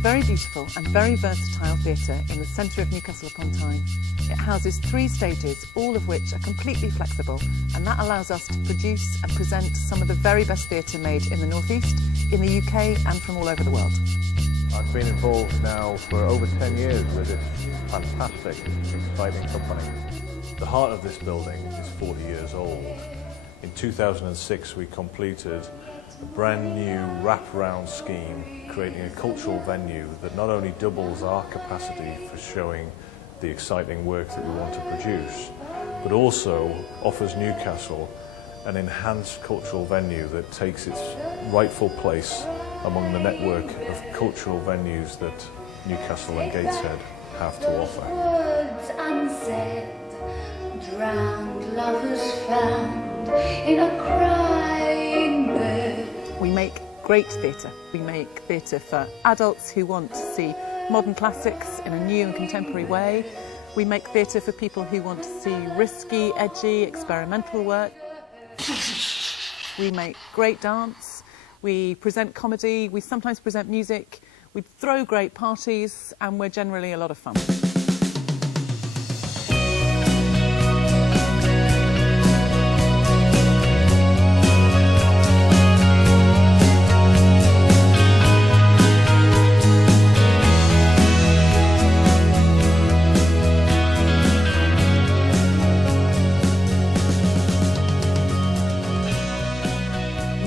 very beautiful and very versatile theatre in the centre of Newcastle upon Tyne. It houses 3 stages, all of which are completely flexible, and that allows us to produce and present some of the very best theatre made in the North East, in the UK and from all over the world. I've been involved now for over 10 years with this fantastic, exciting company. The heart of this building is 40 years old. In 2006 we completed a brand new wraparound scheme creating a cultural venue that not only doubles our capacity for showing the exciting work that we want to produce, but also offers Newcastle an enhanced cultural venue that takes its rightful place among the network of cultural venues that Newcastle and Gateshead have to offer. Words unsaid, drowned lovers found in a crying bird. We make great theatre. We make theatre for adults who want to see modern classics in a new and contemporary way. We make theatre for people who want to see risky, edgy, experimental work. We make great dance. We present comedy. We sometimes present music. We throw great parties, and we're generally a lot of fun.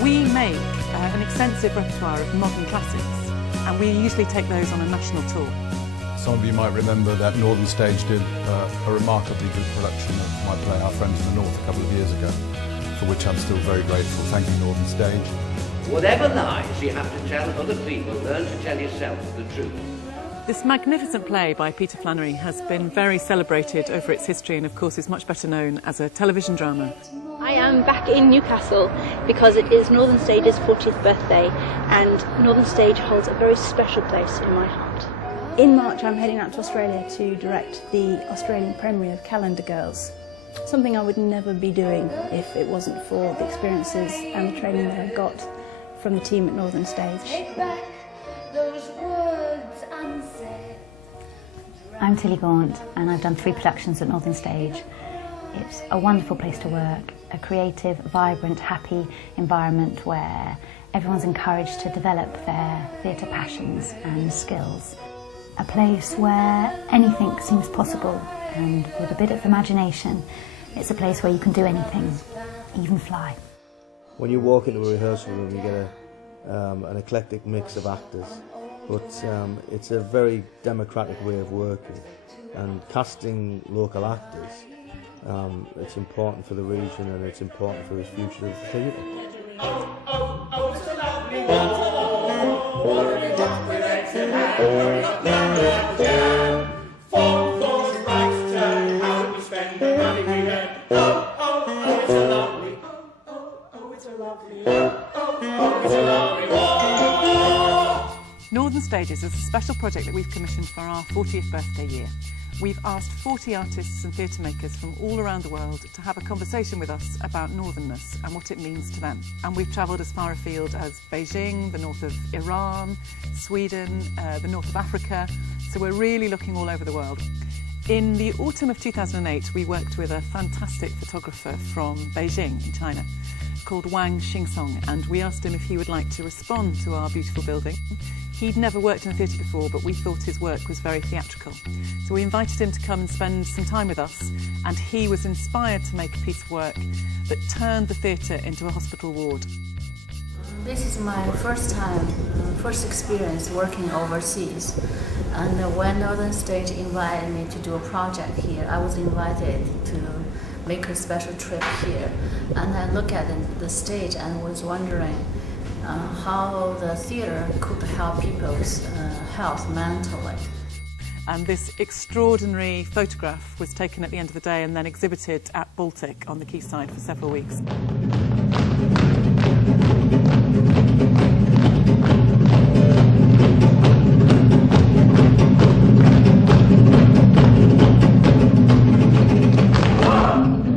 We make an extensive repertoire of modern classics, and we usually take those on a national tour. Some of you might remember that Northern Stage did a remarkably good production of my play Our Friends in the North a couple of years ago, for which I'm still very grateful. Thank you, Northern Stage. Whatever lies you have to tell other people, learn to tell yourself the truth. This magnificent play by Peter Flannery has been very celebrated over its history and of course is much better known as a television drama. I am back in Newcastle because it is Northern Stage's 40th birthday, and Northern Stage holds a very special place in my heart. In March I'm heading out to Australia to direct the Australian premiere of Calendar Girls. Something I would never be doing if it wasn't for the experiences and the training that I've got from the team at Northern Stage. Take back those words unsaid. I'm Tilly Gaunt, and I've done 3 productions at Northern Stage. It's a wonderful place to work, a creative, vibrant, happy environment where everyone's encouraged to develop their theatre passions and skills. A place where anything seems possible, and with a bit of imagination, it's a place where you can do anything, even fly. When you walk into a rehearsal room, you get an eclectic mix of actors, but it's a very democratic way of working, and casting local actors, it's important for the region and it's important for the future of the theatre. Northern Stages is a special project that we've commissioned for our 40th birthday year. We've asked 40 artists and theatre makers from all around the world to have a conversation with us about northernness and what it means to them. And we've travelled as far afield as Beijing, the north of Iran, Sweden, the north of Africa. So we're really looking all over the world. In the autumn of 2008, we worked with a fantastic photographer from Beijing in China called Wang Xingsong, and we asked him if he would like to respond to our beautiful building. He'd never worked in a theatre before, but we thought his work was very theatrical. So we invited him to come and spend some time with us, and he was inspired to make a piece of work that turned the theatre into a hospital ward. This is my first experience working overseas. And when Northern Stage invited me to do a project here, I was invited to make a special trip here. And I looked at the stage and was wondering how the theatre could help people's health mentally. And this extraordinary photograph was taken at the end of the day and then exhibited at Baltic on the quayside for several weeks.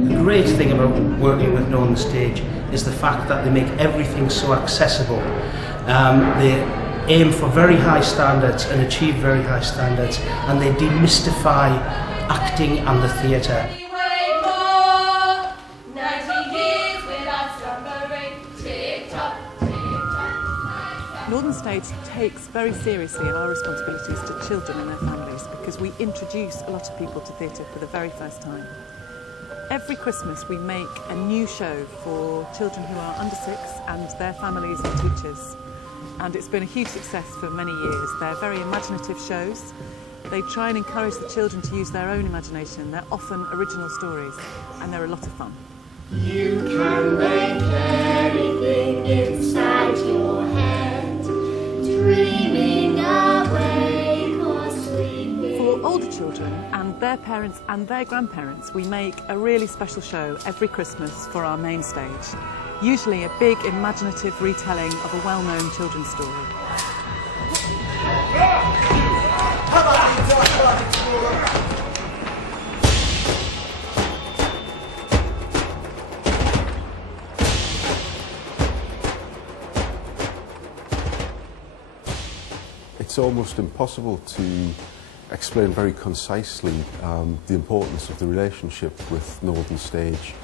The great thing about working with Northern Stage is the fact that they make everything so accessible. They aim for very high standards and achieve very high standards, and they demystify acting and the theatre. Northern Stage takes very seriously our responsibilities to children and their families because we introduce a lot of people to theatre for the very first time. Every Christmas we make a new show for children who are under 6 and their families and teachers. And it's been a huge success for many years. They're very imaginative shows. They try and encourage the children to use their own imagination. They're often original stories and they're a lot of fun. You can make anything inside your head, dreaming awake or sleeping. For older children and their parents and their grandparents, we make a really special show every Christmas for our main stage. Usually a big imaginative retelling of a well-known children's story. It's almost impossible to explain very concisely the importance of the relationship with Northern Stage.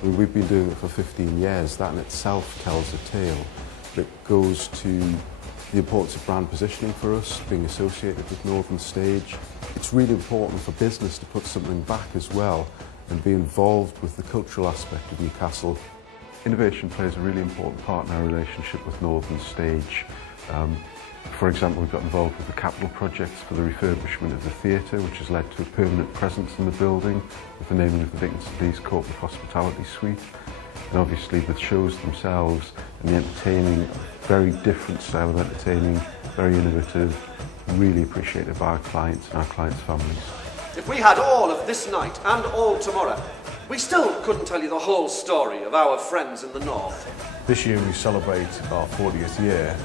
I mean, we've been doing it for 15 years. That in itself tells a tale that goes to the importance of brand positioning for us, being associated with Northern Stage. It's really important for business to put something back as well and be involved with the cultural aspect of Newcastle. Innovation plays a really important part in our relationship with Northern Stage. For example, we've got involved with the capital projects for the refurbishment of the theatre, which has led to a permanent presence in the building with the naming of the Dickinson Lees Corporate Hospitality Suite. And obviously the shows themselves and the entertaining, very different style of entertaining, very innovative, really appreciated by our clients and our clients' families. If we had all of this night and all tomorrow, we still couldn't tell you the whole story of our friends in the north. This year we celebrate our 40th year,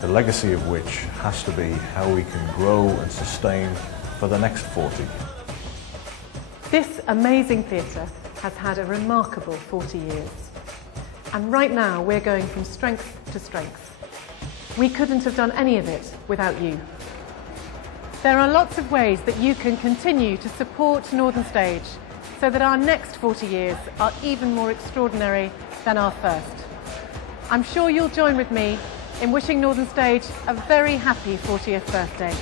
the legacy of which has to be how we can grow and sustain for the next 40. This amazing theatre has had a remarkable 40 years. And right now we're going from strength to strength. We couldn't have done any of it without you. There are lots of ways that you can continue to support Northern Stage so that our next 40 years are even more extraordinary than our first. I'm sure you'll join with me in wishing Northern Stage a very happy 40th birthday.